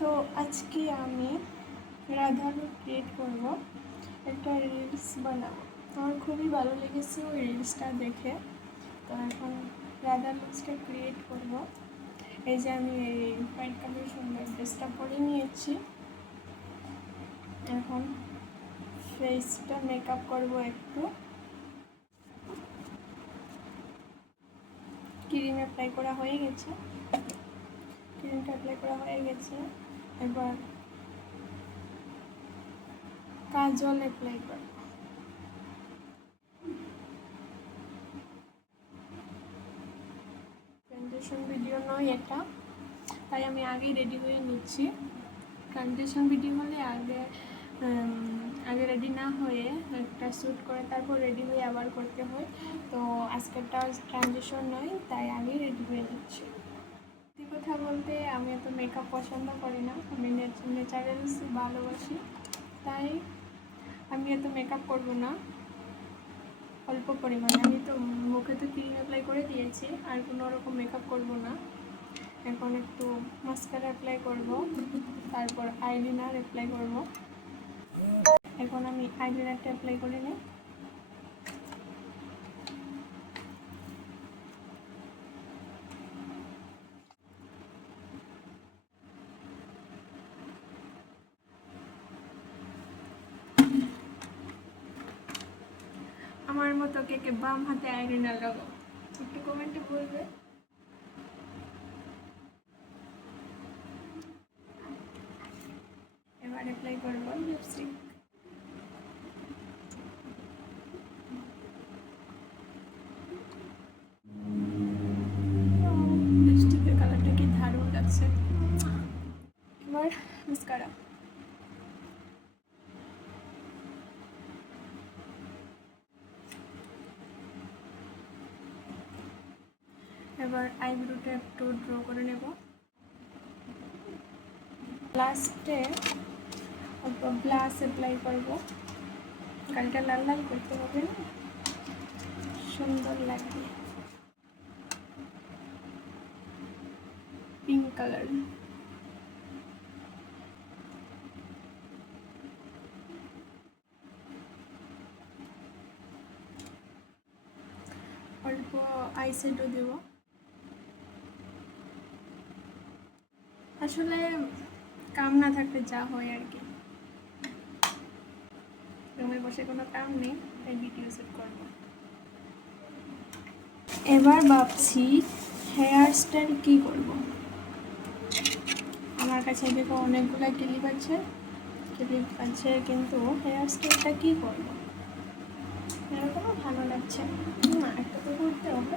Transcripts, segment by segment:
তো আজকে আমি রাধার ক্রিয়েট করব, একটা রিলস বানাবো। আমার খুবই ভালো লেগেছে ওই রিলসটা দেখে। তো এখন রাধার লুকসটা ক্রিয়েট করব। এই যে আমি এই হোয়াইট কালারের সুন্দর ড্রেসটা পরে নিয়েছি। এখন ফেসটা মেকআপ করব একটু। ক্রিম অ্যাপ্লাই করা হয়ে গেছে, ক্রিমটা অ্যাপ্লাই করা হয়ে গেছে। এবার কাজল অ্যাপ্লাই করব। ট্রানজিশন ভিডিও নয় এটা, তাই আমি আগেই রেডি হয়ে নিচ্ছি। ট্রানজিশন ভিডিও হলে আগে রেডি না হয়ে একটা শ্যুট করে তারপর রেডি হয়ে আবার করতে হয়। তো আজকেরটা ট্রানজিশন নয়, তাই আমি রেডি হয়ে নিচ্ছি। সত্যি কথা বলতে আমি এত মেকআপ পছন্দ করি না, আমি ন্যাচারালস ভালোবাসি, তাই আমি এত মেকআপ করব না, অল্প পরিমাণে। আমি তো মুখে তো ক্রিম অ্যাপ্লাই করে দিয়েছি, আর কোনো রকম মেকআপ করব না। এখন একটু মাস্কারা অ্যাপ্লাই করব, তারপর আইলাইনার অ্যাপ্লাই করব। এখন আমি আইলাইনারটা অ্যাপ্লাই করে নিই। আমার মতো কে কে বাম হাতে আইলাইনার লাগাও, একটু কমেন্টে বলবে। এবার অ্যাপ্লাই করব লিপস্টিক। লিপস্টিকের কালারটা কি দারুণ লাগছে। এবার মাস্কারা। এবার আইব্রোটা একটু ড্র করে নেব। লাস্টে ব্লাশ অ্যাপ্লাই করব। গালটা লাল লাল করতে হবে, সুন্দর লাগবে। Pink colour. অল্প আইশ্যাডো দেব। আসলে কাম না থাকলে যা হয় আর কি, রুমে বসে কোনো কাম নেই, তাই ভিডিও শুট করব। এবার ভাবছি হেয়ার স্টাইল কী করব। আমার কাছে দেখো অনেকগুলো ক্লিপ আছে, কিন্তু হেয়ার স্টাইলটা কী করব এরকমও ভালো লাগছে না, একটা তো করতে হবে।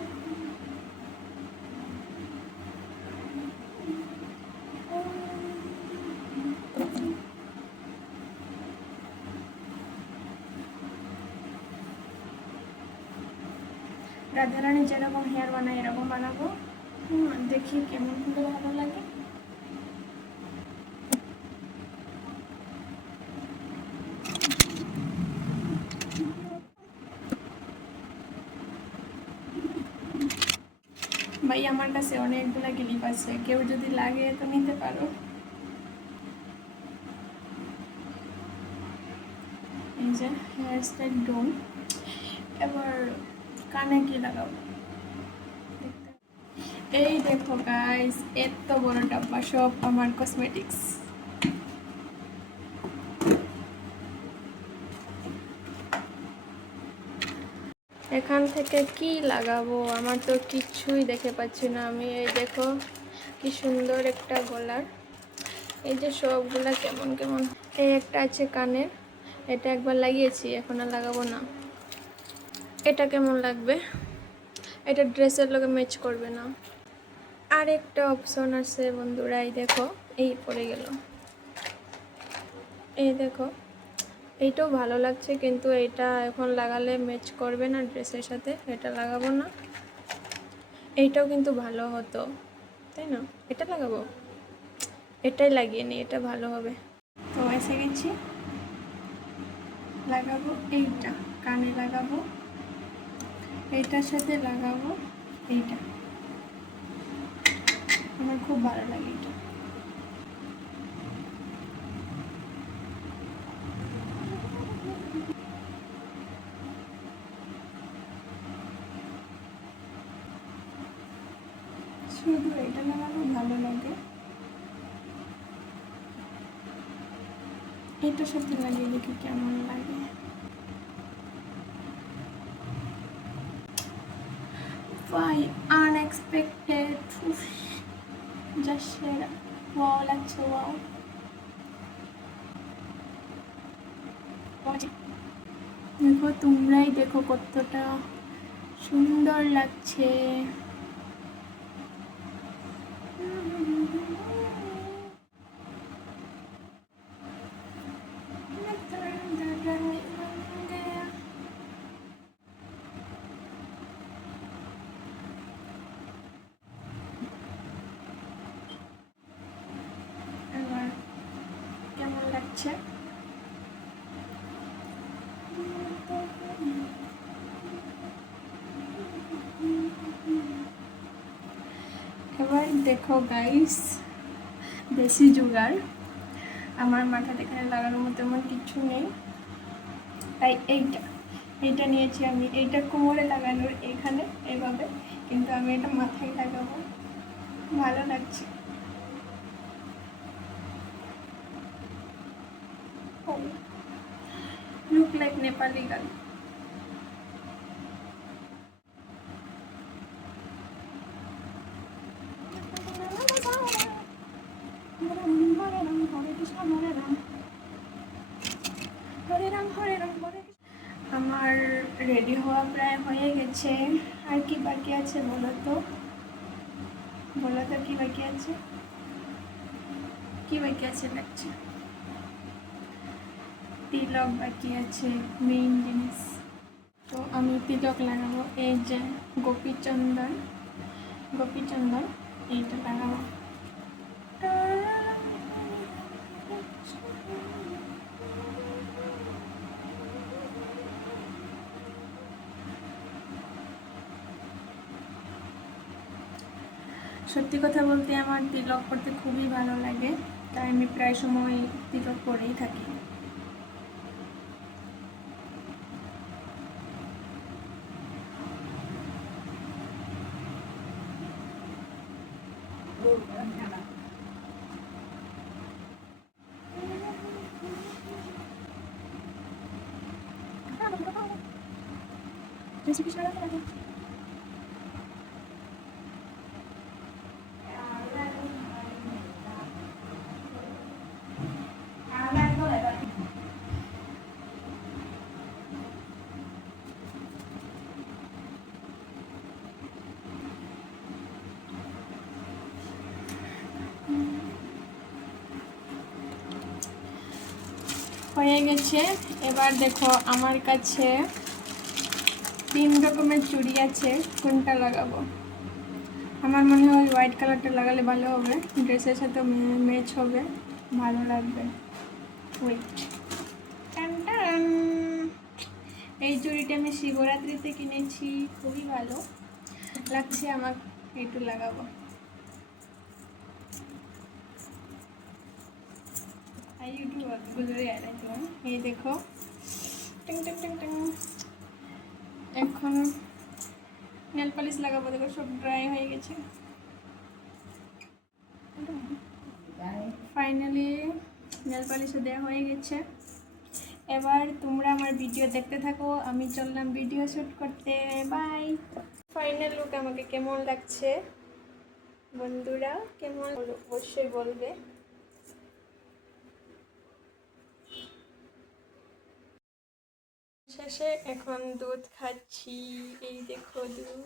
রাধারানী যেরকম হেয়ার বানায় এরকম বানাবো, দেখি কেমন হলে ভালো লাগে। ভাই আমার কাছে অনেকগুলা ক্লিপ আছে, কেউ যদি লাগে তো নিতে পারো। এই যে হেয়ার স্টাইল ডোন। এবার কানে কি লাগাবো, এই দেখো গাইস, এত বড় ডাব্বা, সব আমার কসমেটিক্স। এখান থেকে কি লাগাবো, আমার তো কিছুই দেখে পাচ্ছি না আমি। এই দেখো কি সুন্দর একটা গলার, এই যে সবগুলা কেমন কেমন। এই একটা আছে কানের, এটা একবার লাগিয়েছি, এখন আর লাগাবো না। এটা কেমন লাগবে, এটা ড্রেসের লগে ম্যাচ করবে না। আর একটা অপশন আছে বন্ধুরা, এই দেখো, এই পড়ে গেল, এই দেখো, এইটাও ভালো লাগছে, কিন্তু এটা এখন লাগালে ম্যাচ করবে না ড্রেসের সাথে, এটা লাগাবো না। এইটাও কিন্তু ভালো হতো, তাই না? এটা লাগাবো, এটাই লাগিয়ে নিই, এটা ভালো হবে। তো এসে গেছি, লাগাবো এইটা, কানে লাগাবো, এইটার সাথে লাগাবো এইটা, আমার খুব ভালো লাগে এটা। শুধু এটা লাগানো ভালো লাগে, এটার সাথে লাগিয়ে দেখি কেমন লাগে। Why unexpected? Just share. Wow, লাগছে wow. দেখো তোমরাই দেখো কতটা সুন্দর লাগছে। এবার কেমন লাগছে? এবার দেখো গাইস, দেশি জুগাড়। আমার মাথাতে এখানে লাগানোর মতো এমন কিছু নেই, তাই এইটা নিয়েছি আমি। এইটা কোমরে লাগানোর এখানে এইভাবে, কিন্তু আমি এটা মাথায় লাগাবো, ভালো লাগছে। Look like Nepali girl. আমার রেডি হওয়া প্রায় হয়ে গেছে। আর কি বাকি আছে বলো তো, কি বাকি আছে? কি বাকি আছে লাগছে? তিলক বাকি আছে, মেইন জিনিস। তো আমি তিলক লাগাবো, এই যে গোপীচন্দন এইটা লাগাবো। সত্যি কথা বলতে আমার তিলক করতে খুবই ভালো লাগে, তাই আমি প্রায় সময় তিলক করেই থাকি। হয়ে গেছে। এবার দেখো আমার কাছে 3 রকমের চুড়ি আছে, কোনটা লাগাবো? আমার মনে হয় হোয়াইট কালারটা লাগালে ভালো হবে, ড্রেসের সাথে ম্যাচ হবে, ভালো লাগবে। ওয়েট, এই চুড়িটা আমি শিবরাত্রিতে কিনেছি, খুবই ভালো লাগছে আমার, একটু লাগাবো। এই দেখো, এখন নেল পালিশ লাগাবো। দেখো সব ড্রাই হয়ে গেছে। ফাইনালি নেল পালিশও দেওয়া হয়ে গেছে। এবার তোমরা আমার ভিডিও দেখতে থাকো, আমি চললাম ভিডিও শ্যুট করতে। বাই। ফাইনাল লুক আমাকে কেমন লাগছে বন্ধুরা, কেমন অবশ্যই বলবে। শেষে এখন দুধ খাচ্ছি, এই দেখো দুধ।